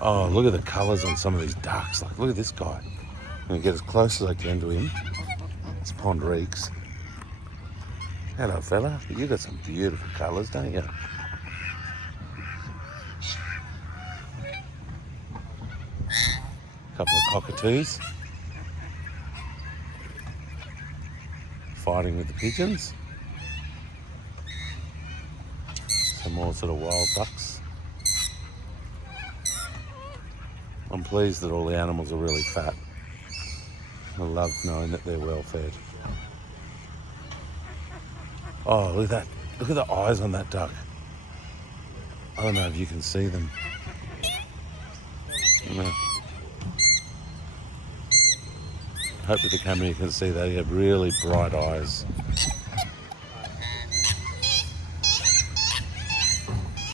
Oh, look at the colours on some of these ducks. Like, look at this guy. I'm going to get as close as I can to him. It's Pond Reeks. Hello, fella. You got some beautiful colours, don't you? Couple of cockatoos fighting with the pigeons. Some more sort of wild ducks. I'm pleased that all the animals are really fat. I love knowing that they're well fed. Oh, look at that. Look at the eyes on that duck. I don't know if you can see them. No. Hope with the camera you can see that. He had really bright eyes.